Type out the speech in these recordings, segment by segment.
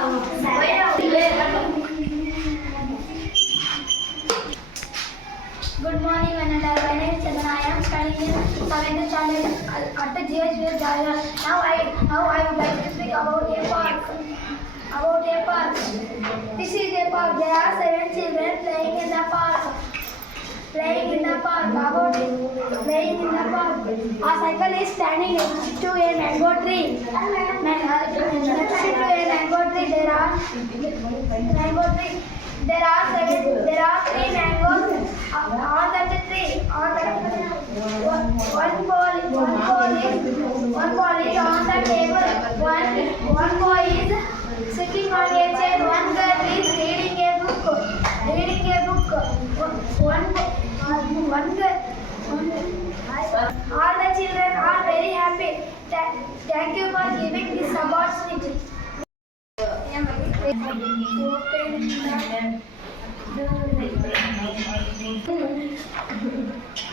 Good morning, Ananda. My name is Chandana. I am studying in 7th standard at the GHVS Jaya. Now I would like to speak about a park. This is a park. There are 7 children playing in the park. Playing in the park. A cycle is standing next to a mango tree. Next to a mango tree, there are 3 mangoes on the tree. One ball is on the table. One boy is sitting on a chair. One girl is reading a book. All the children are very happy. Thank you for giving this opportunity.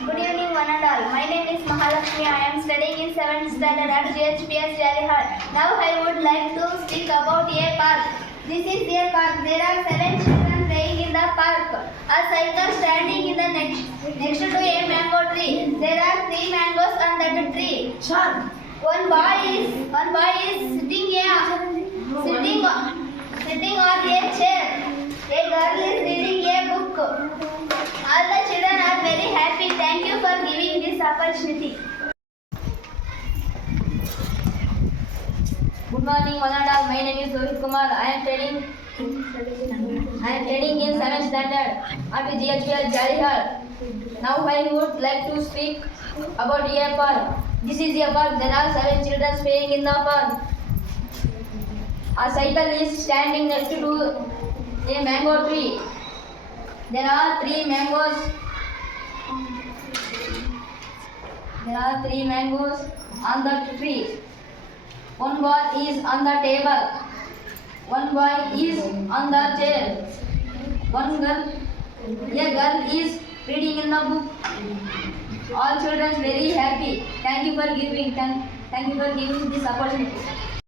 Good evening, one and all. My name is Mahalakshmi. I am studying in 7th standard at GHPS Jalihar. Now I would like to speak about a park. This is a park. There are 7 children playing in the park. A cycle standing in the next to a mango tree. There are 3 mangoes on that tree. One boy is sitting on a chair. A girl is reading a book. All the children are very happy. Thank you for giving this opportunity. Good morning, one and all. My name is Rohit Kumar. I am studying in 7th standard at GHPL Jalihar. Now I would like to speak about a park. This is a park. There are 7 children playing in the park. A cycle is standing next to a mango tree. There are 3 mangoes. On the tree. One ball is on the table. One boy is on the chair. A girl is reading in the book. All children very happy. Thank you for giving this opportunity.